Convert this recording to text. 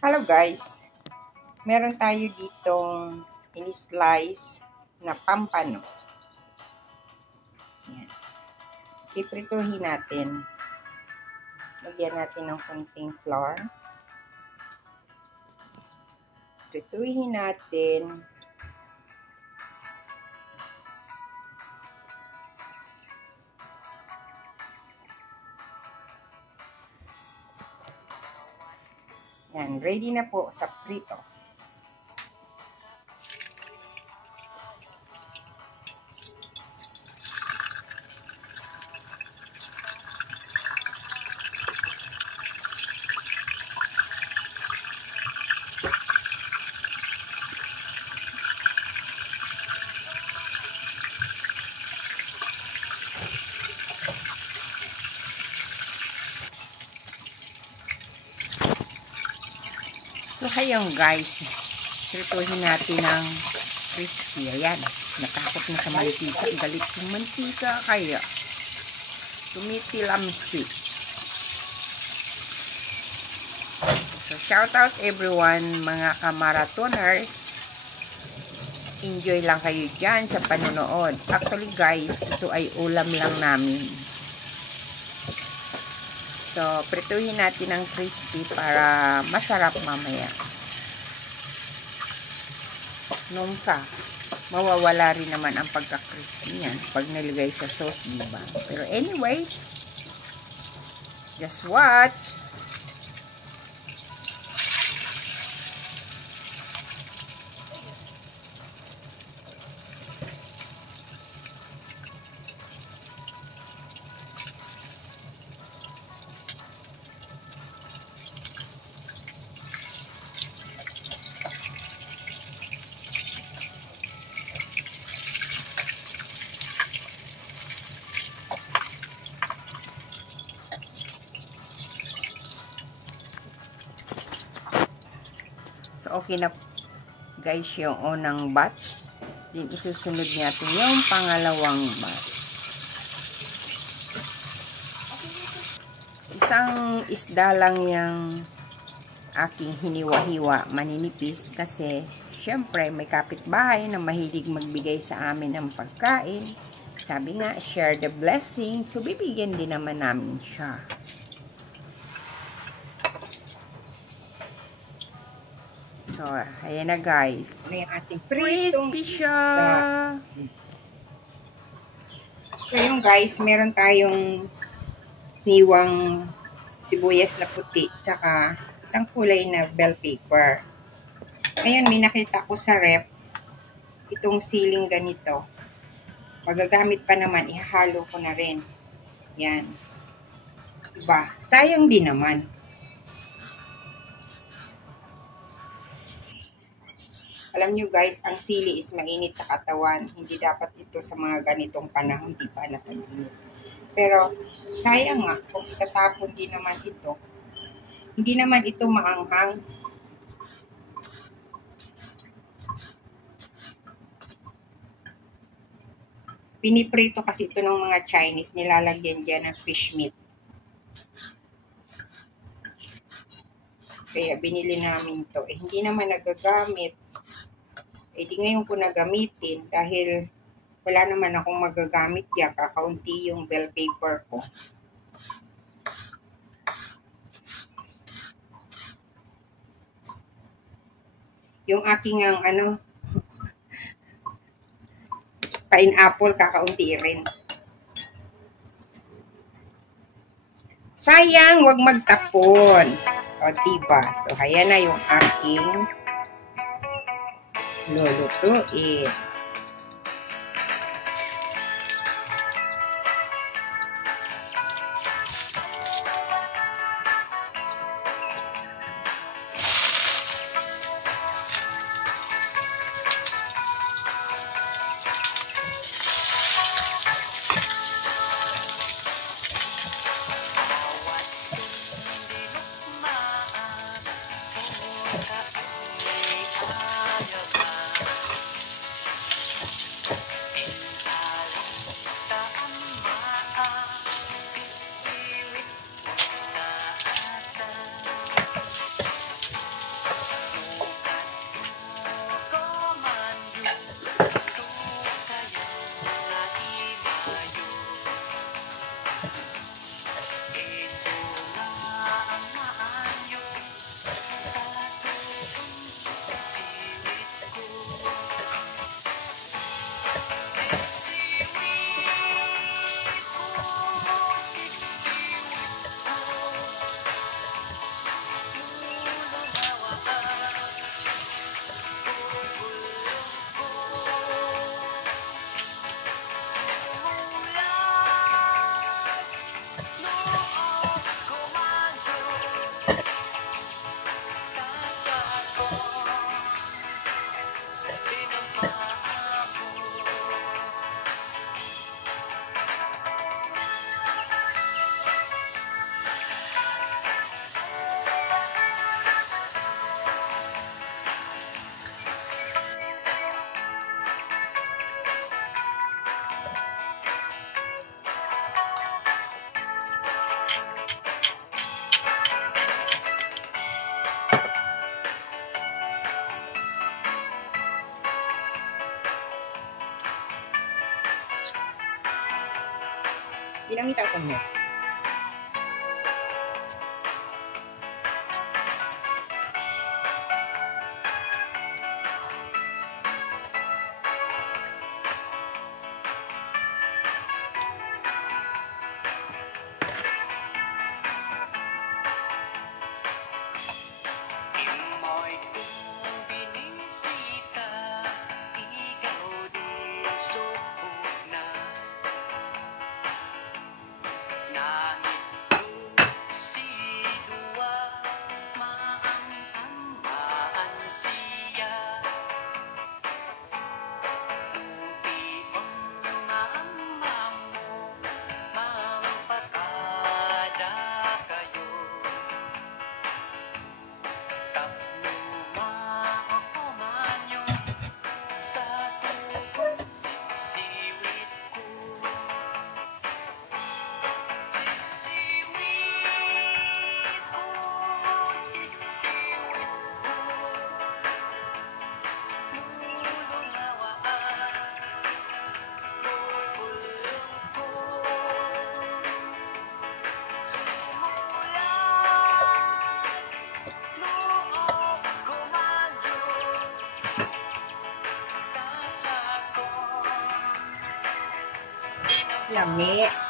Hello guys, meron tayo ditong in-slice na pampano. Yan. Iprituhin natin. Lagyan natin ng konting flour. Prituhin natin. Yan, ready na po sa prito. So, hayong guys, prituhin natin ng crispy. Ayan, natakot na sa mantika. Galit yung mantika kaya tumitilamsi. So, shout out everyone, mga kamaratoners. Enjoy lang kayo dyan sa panonood. Actually guys, ito ay ulam lang namin. So, prituhin natin ng crispy para masarap mamaya. Nungka, mawawala rin naman ang pagka-crispy niyan pag nilagay sa sauce, diba? Pero anyway, just watch. So, okay na guys yung unang batch. Then, isusunod natin yung pangalawang batch. Isang isda lang yung aking hiniwa-hiwa, maninipis. Kasi, syempre, may kapitbahay na mahilig magbigay sa amin ng pagkain. Sabi nga, share the blessing. So, bibigyan din naman namin siya. So, ayan na guys. Ano yung ating crispy siya. So, yung guys, meron tayong niwang sibuyas na puti, tsaka isang kulay na bell pepper. Ngayon, may nakita ko sa rep, itong siling ganito. Pagagamit pa naman, ihalo ko na rin. Yan. Diba? Sayang din naman. Alam nyo guys, ang sili is mainit sa katawan. Hindi dapat ito sa mga ganitong panahon, di ba, natag-init. Pero, sayang nga, kung itatapon din naman ito, hindi naman ito maanghang. Piniprito kasi ito ng mga Chinese, nilalagyan dyan ng fish meat. Kaya binili namin to. Hindi naman nagagamit. Di ngayon ko nagamitin dahil wala naman akong magagamit yan. Kakaunti yung bell pepper ko. Yung aking pineapple, kakaunti rin. Sayang, wag magtapon. O, diba? So, ayan na yung aking lulutuin. Pinamitan ko mo. Lami.